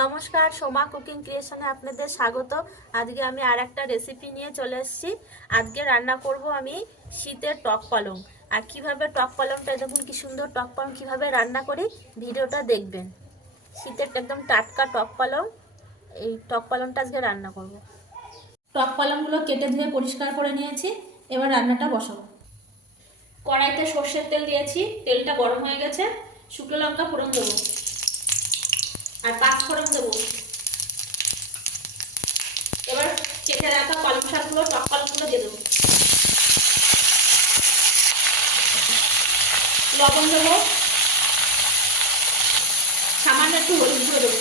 নমস্কার, সোমা কুকিং ক্রিয়েশনে আপনাদের স্বাগত আজকে আমি আর একটা রেসিপি নিয়ে চলে এসেছি। আজকে রান্না করব আমি শীতের টক পালং। আর কীভাবে টক পালংটা দেখুন কি সুন্দর টক পালং কীভাবে রান্না করি, ভিডিওটা দেখবেন। শীতের একদম টাটকা টক পালং, এই টক পালংটা আজকে রান্না করব। টক পালংগুলো কেটে ধুয়ে পরিষ্কার করে নিয়েছি, এবার রান্নাটা বসাবো। কড়াইতে সর্ষের তেল দিয়েছি, তেলটা গরম হয়ে গেছে, শুকনো লঙ্কা ফোড়ন দেবো। আর পাঁচ ফোড়ন দেবো। এবার কেটে রাখা কলম শাকগুলো, টক কলমগুলো দিয়ে দেবো। লবণ দেবো। সামান্য একটু হলুদ গুঁড়ো দেবো।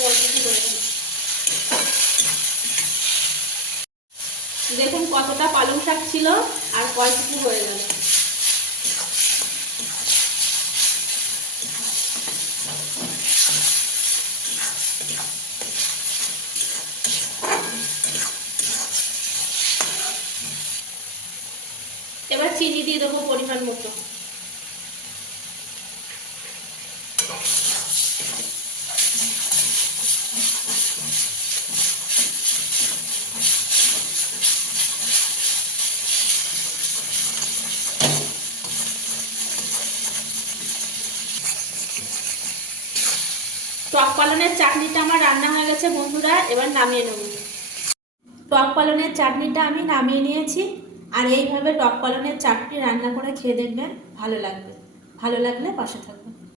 দিয়ে করে দেবো দেখুন কতটা পালং শাক ছিল আর কয়টুকু হয়ে গেল এবার চিনি দিয়ে দেবো পরিমাণ মতো। টক পালনের চাটনিটা আমার রান্না হয়ে গেছে বন্ধুরা, এবার নামিয়ে নেব। টক পালনের চাটনিটা আমি নামিয়ে নিয়েছি, আর এইভাবে টক পালনের চাটনি রান্না করে খেয়ে দেখবেন, ভালো লাগবে। ভালো লাগলে পাশে থাকবেন।